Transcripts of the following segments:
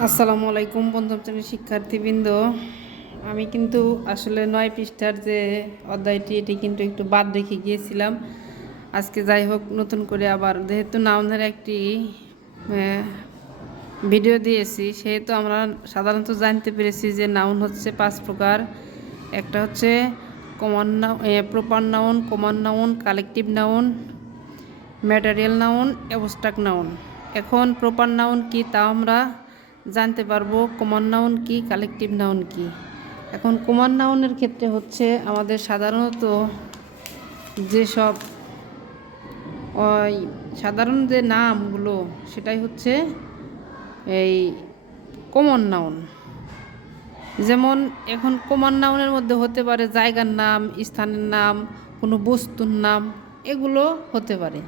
আসসালামু আলাইকুম পঞ্চম শ্রেণীর শিক্ষার্থীবৃন্দ। আমি কিন্তু আসলে 9 পৃষ্ঠার যে অধ্যায়টি এটি কিন্তু একটু বাদ রেখে গিয়েছিলাম। আজকে যাই হোক নতুন করে আবার যেহেতু নাউনের একটি ভিডিও দিয়েছি, সেহেতু আমরা সাধারণত জানতে পেরেছি যে নাউন হচ্ছে 5 প্রকার। একটা হচ্ছে common noun, proper noun, common noun, collective noun, material noun, abstract noun. এখন প্রপার নাউন কি তা আমরা জানতে পারবো, কমন নাউন কি, কালেকটিভ নাউন কি। এখন কমন নাউনের ক্ষেত্রে হচ্ছে আমাদের সাধারণত যেসব ওই সাধারণ যে নামগুলো সেটাই হচ্ছে এই কমন নাউন। যেমন এখন কমন নাউনের মধ্যে হতে পারে জায়গার নাম, স্থানের নাম, কোনো বস্তুর নাম, এগুলো হতে পারে।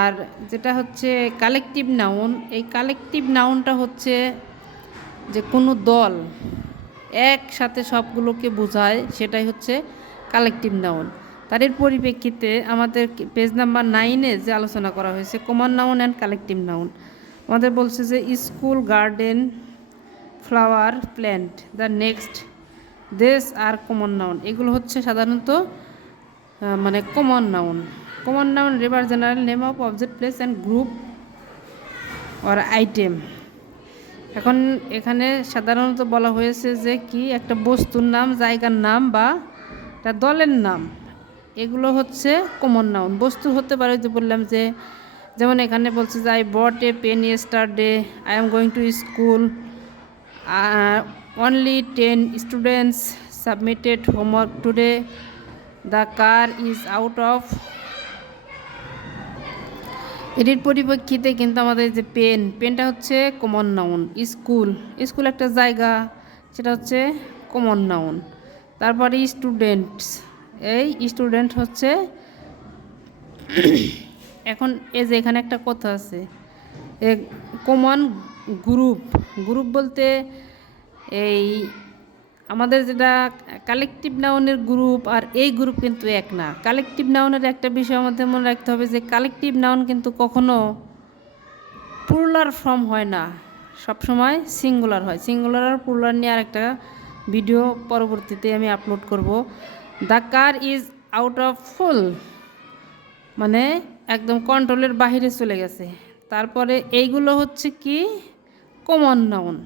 আর যেটা হচ্ছে কালেকটিভ নাউন, এই কালেকটিভ নাউনটা হচ্ছে যে কোনো দল একসাথে সবগুলোকে বোঝায়, সেটাই হচ্ছে কালেকটিভ নাউন। তার পরিপ্রেক্ষিতে আমাদের পেজ নাম্বার 9-এ যে আলোচনা করা হয়েছে common noun and collective noun, আমাদের বলছে যে school, garden, flower, plant, the next, দেস আর কমন নাউন। এগুলো হচ্ছে সাধারণত মানে common noun. Common noun refer general name of object, place and group or item. এখন এখানে সাধারণত বলা হয়েছে যে কি একটা বস্তুর নাম, জায়গার নাম বা একটা দলের নাম, এগুলো হচ্ছে কমন নাউন। বস্তু হতে পারে যে বললাম যে, যেমন এখানে বলছে যে I bought a pen yesterday, I am going to school, only 10 students submitted homework today, the car is out of. এটির পরিপ্রেক্ষিতে কিন্তু আমাদের যে পেনটা হচ্ছে কমন নাউন। স্কুল একটা জায়গা, সেটা হচ্ছে কমন নাউন। তারপরে স্টুডেন্টস, এই স্টুডেন্ট হচ্ছে এখন এই যে এখানে একটা কথা আছে কমন গ্রুপ বলতে এই আমাদের যেটা কালেকটিভ নাউনের গ্রুপ আর এই গ্রুপ কিন্তু এক না। কালেকটিভ নাউনের একটা বিষয় আমাদের মনে রাখতে হবে যে কালেকটিভ নাউন কিন্তু কখনো প্লুরাল ফর্ম হয় না, সবসময় সিঙ্গুলার হয়। সিঙ্গুলার আর প্লুরাল নিয়ে আর একটা ভিডিও পরবর্তীতে আমি আপলোড করব। The car is out of ফুল, মানে একদম কন্ট্রোলের বাহিরে চলে গেছে। তারপরে এইগুলো হচ্ছে কি কমন নাউন।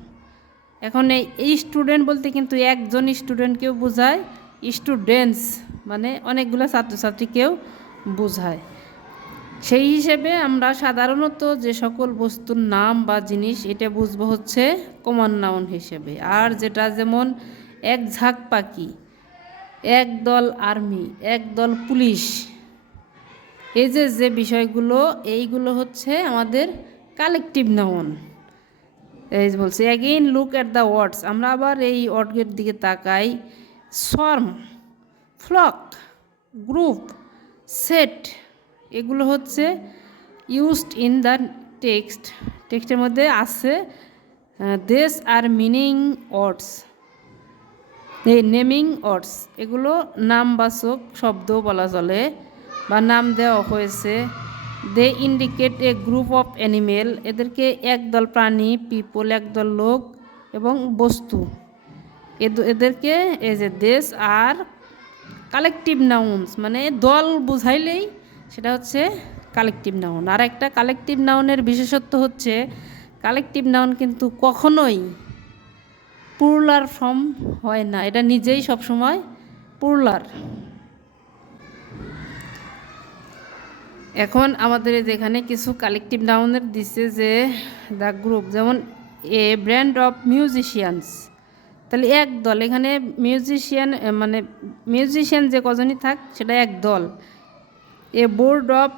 এখন এই স্টুডেন্ট বলতে কিন্তু একজন স্টুডেন্টকেও বোঝায়, স্টুডেন্টস মানে অনেকগুলো ছাত্রছাত্রীকেও বোঝায়। সেই হিসেবে আমরা সাধারণত যে সকল বস্তুর নাম বা জিনিস এটা বুঝবো হচ্ছে কমন নাউন হিসেবে। আর যেটা যেমন এক ঝাঁক পাখি, এক দল আর্মি, এক দল পুলিশ, এই যে বিষয়গুলো এইগুলো হচ্ছে আমাদের কালেকটিভ নাউন। এই বলছে again look at the words, আমরা আবার এই ওয়ার্ডের দিকে তাকাই। সোয়ার্ম, ফ্লক, গ্রুপ, সেট, এগুলো হচ্ছে ইউজড ইন দ্য টেক্সটের মধ্যে আছে। দেস আর মিনিং ওয়ার্ডস, এই নেমিং ওয়ার্ডস, এগুলো নামবাচক শব্দ বলা চলে বা নাম দেওয়া হয়েছে। They indicate a group of animal, এদেরকে একদল প্রাণী, পিপল একদল লোক এবং বস্তু, এদেরকে এই যে দেশ আর কালেকটিভ নাউন্স, মানে দল বুঝাইলেই সেটা হচ্ছে কালেকটিভ নাউন। আর একটা কালেকটিভ নাউনের বিশেষত্ব হচ্ছে কালেকটিভ নাউন কিন্তু কখনোই প্লুরাল ফর্ম হয় না, এটা নিজেই সবসময় প্লুরাল। এখন আমাদের যেখানে কিছু কালেকটিভ নাউনের দিছে যে দ্য গ্রুপ, যেমন এ ব্র্যান্ড অফ মিউজিশিয়ানস, তাহলে এক দল, এখানে মিউজিশিয়ান মানে মিউজিশিয়ান যে কজনই থাক সেটা এক দল। এ বোর্ড অফ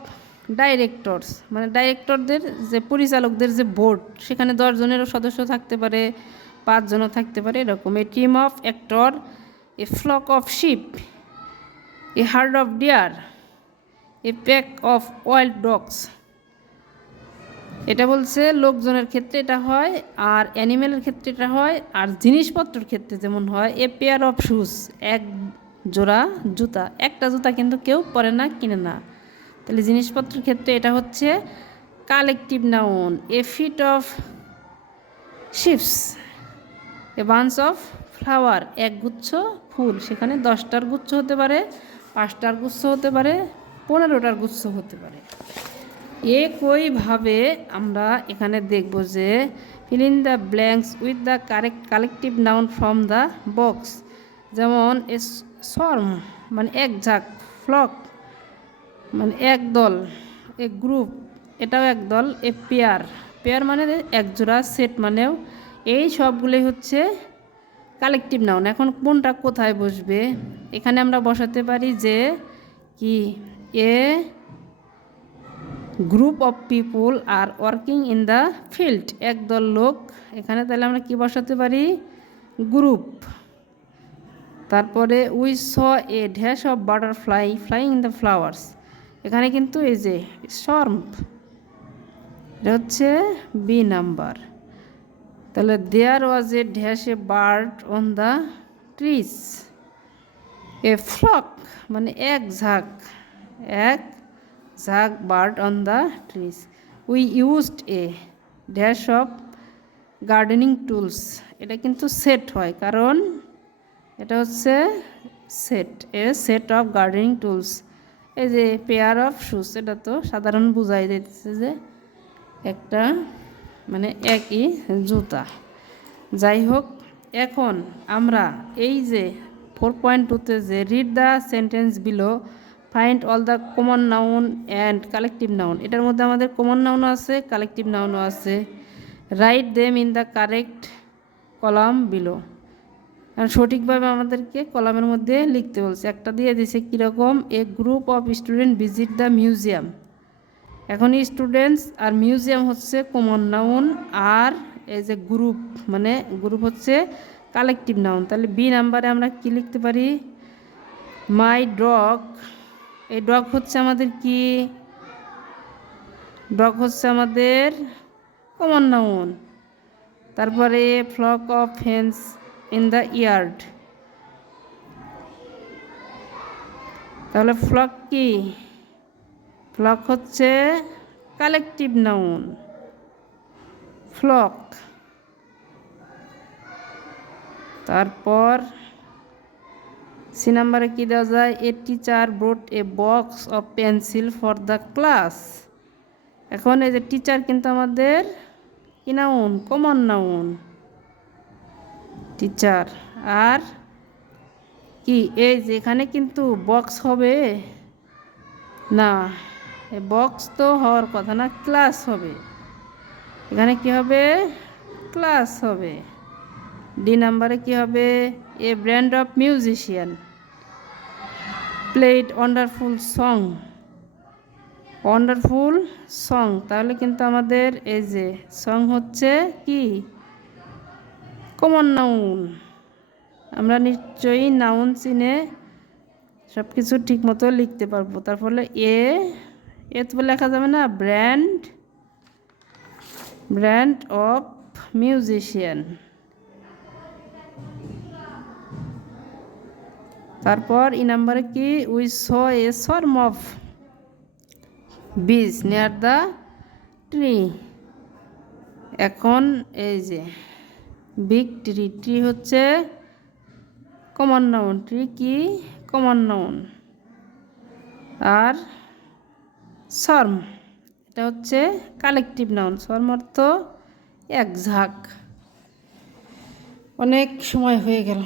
ডাইরেক্টরস, মানে ডাইরেক্টরদের যে পরিচালকদের যে বোর্ড, সেখানে 10 জনেরও সদস্য থাকতে পারে, 5 জনও থাকতে পারে, এরকম। A team of actor, a flock of sheep, a herd of deer, a pack of wild dogs. এটা বলছে লোকজনের ক্ষেত্রে এটা হয়, আর অ্যানিমেলের ক্ষেত্রে এটা হয়, আর জিনিসপত্রের ক্ষেত্রে যেমন হয় এ পেয়ার অফ শুজ, এক জোড়া জুতা। একটা জুতা কিন্তু কেউ পরে না, কিনে না। তাহলে জিনিসপত্রের ক্ষেত্রে এটা হচ্ছে collective noun. A fleet of ships, a bunch of flower, এক গুচ্ছ ফুল, সেখানে 10টার গুচ্ছ হতে পারে, 5টার গুচ্ছ হতে পারে, 15টার গুচ্ছ হতে পারে। একইভাবে আমরা এখানে দেখব যে fill in the blanks with the correct collective noun from the box, যেমন এ swarm মানে এক ঝাঁক, ফ্লক মানে এক দল, এ গ্রুপ এটাও এক দল, এ পেয়ার, পেয়ার মানে এক জোড়া, সেট মানেও, এই সবগুলোই হচ্ছে কালেকটিভ নাউন। এখন কোনটা কোথায় বসবে, এখানে আমরা বসাতে পারি যে কি a group of people are working in the field, একদল লোক, এখানে তাহলে আমরা কি বসাতে পারি, গ্রুপ। তারপরে we saw A dash of butterfly flying in the flowers, এখানে কিন্তু এই যে শর্ম, এটা হচ্ছে বি নাম্বার। তাহলে there was a dash a bird on the trees, a flock মানে এক ঝাঁক, এক ঝাঁক bird on the trees. We used a dash of gardening tools, এটা কিন্তু সেট হয়, কারণ এটা হচ্ছে set, a set of gardening tools. এই যে পেয়ার অফ শুজ, এটা তো সাধারণ বোঝাই দিতেছে যে একটা মানে একই জুতা। যাই হোক, এখন আমরা এই যে 4.2-তে যে read the sentence below, find all the common noun and collective noun, এটার মধ্যে আমাদের কমন নাউনও আছে, কালেকটিভ নাউনও আছে। Write them in the correct column below, কারণ সঠিকভাবে আমাদেরকে কলামের মধ্যে লিখতে বলছে। একটা দিয়ে দিছে কীরকম, a group of student visit the museum, এখন স্টুডেন্টস আর মিউজিয়াম হচ্ছে কমন নাউন, আর এই যে গ্রুপ মানে গ্রুপ হচ্ছে কালেকটিভ নাউন। তাহলে বি নাম্বারে আমরা কি লিখতে পারি, মাই ডগ, এই ডগ হচ্ছে আমাদের কি, ডগ হচ্ছে আমাদের কমন নাউন। তারপরে flock of hens in the yard, তাহলে ফ্লক কি, ফ্লক হচ্ছে কালেকটিভ নাউন, ফ্লক। তারপর সি নাম্বারে কি দেওয়া যায়, a teacher brought a box of pencil for the class, এখন এই যে টিচার কিন্তু আমাদের কি নাউন, কমন নাউন, টিচার। আর কি এই যে এখানে কিন্তু বক্স হবে না, বক্স তো হওয়ার কথা না, ক্লাস হবে, এখানে কি হবে, ক্লাস হবে। ডি নাম্বারে কি হবে, এ brand of musician played wonderful song, wonderful song, তাহলে কিন্তু আমাদের এই যে সং হচ্ছে কি, কমন নাউন। আমরা নিশ্চয়ই নাউন চিনে সব কিছু ঠিক মতো লিখতে পারবো। তার ফলে এ তো লেখা যাবে না, ব্র্যান্ড, ব্র্যান্ড অফ মিউজিশিয়ান। তারপর ই নাম্বারে কি, উই স এ সর্ম অফ বিজ নিয়ার দ্য ট্রি, এখন এই যে বিগ ট্রি, ট্রি হচ্ছে কমন নাউন, ট্রি কি কমন নাউন। আর সর্ম এটা হচ্ছে কালেকটিভ নাউন, সর্ম অর্থ এক ঝাঁক। অনেক সময় হয়ে গেল।